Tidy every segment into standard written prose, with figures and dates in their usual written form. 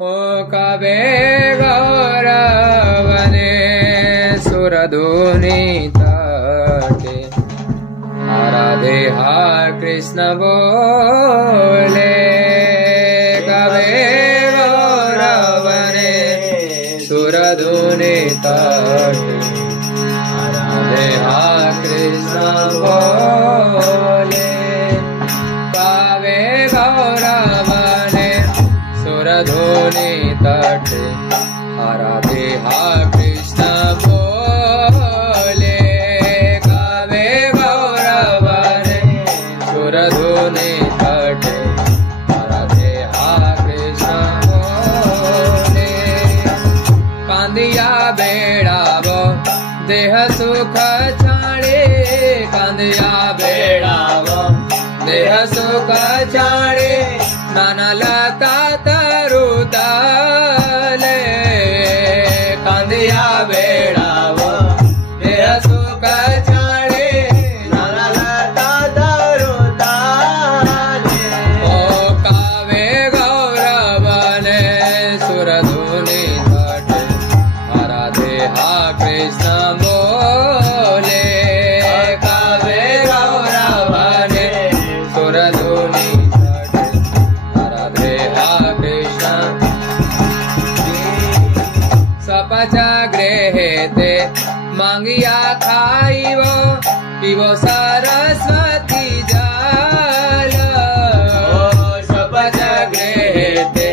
ओ कवे गौरवने सुरधुनि तटे राधे हरे कृष्ण बोले कवे गौरवने सुरधुनि तटे राधे हरे कृष्ण बोले कवे गौरवने सुरधुनि तटे राधे हरे कृष्ण बोले कवे गौरवने सुरधुनि तटे राधे हरे कृष्ण बोले कांदिया बेड़ावो देह सुख छाड़े कांदिया बेड़ावो देह सुख छाड़े नाना लता तरुताले कांदिया बेड़ावो देह सुख छाड़े नाना लता तरुताले ओ कावे गौरवने सुरधुनि तटे राधे हरे कृष्ण बोले कावे गौरवने सुरधुनि गृहेते मांगिया खाइवो पिवो सरस्वती जल सपच गृहेते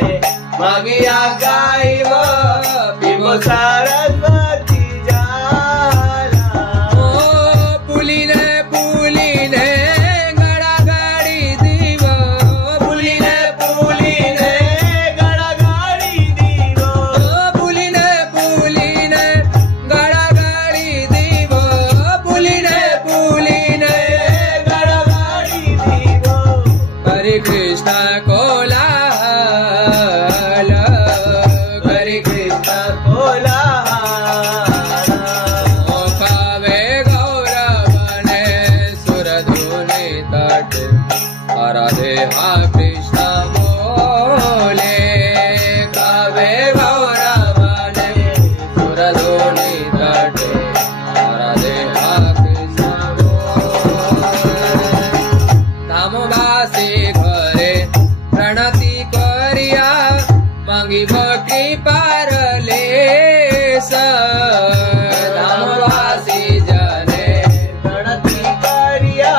मांगिया खाइवो पिवो सरस्वती जल ओ पुलिने पुलिने गड़ा गाड़ी दीवो पुलिने पुलिने गड़ा गाड़ी दीवो पुलिने पुलिने गड़ा गाड़ी दीवो पुलिने पुलिने गड़ा गाड़ी दीवो हरे कृष्ण कोलाहल हरे कृष्ण कोलाहल ओ कावे गौरवने सुरधुनि तटे राधे हरे कृष्ण बोले कावे गौरवने सुरधुनि तटे राधे हरे कृष्ण बोले धामवासी घरे प्रणति करिया मांगी भक्ति पारले धामवासी जने प्रणति करिया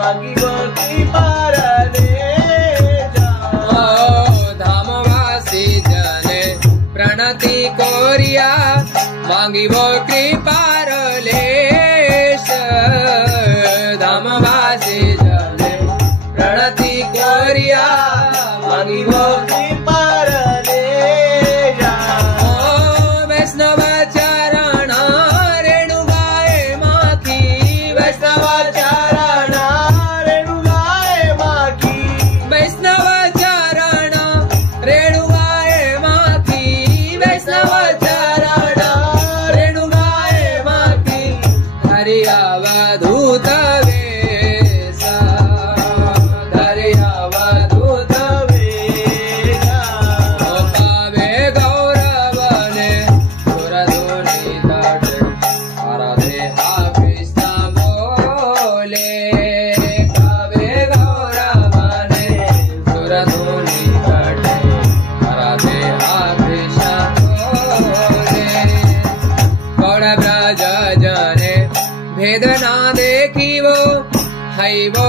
मांगी भक्ति पारले धामवासी जने प्रणति करिया मांगी भक्ति पारले धामवासी जने प्रणति करिया मांगी भक्ति पारले वैष्णव चरण रेणुगाए माखी वैष्णव चरण रेणुगाए माखी वैष्णव चरण रेणुगाए माखी वैष्णव चरण रेणुगाए माखी हरि अवधूत वेसा हरि अवधूत वेसा ओ कावे गौरवने सुरधुनि तटे राधे हरे कृष्ण बोले कावे गौरवने सुरधुनि तटे राधे हरे कृष्ण बोले गौड़ ब्रज जने भेद ना देखिवो हैवो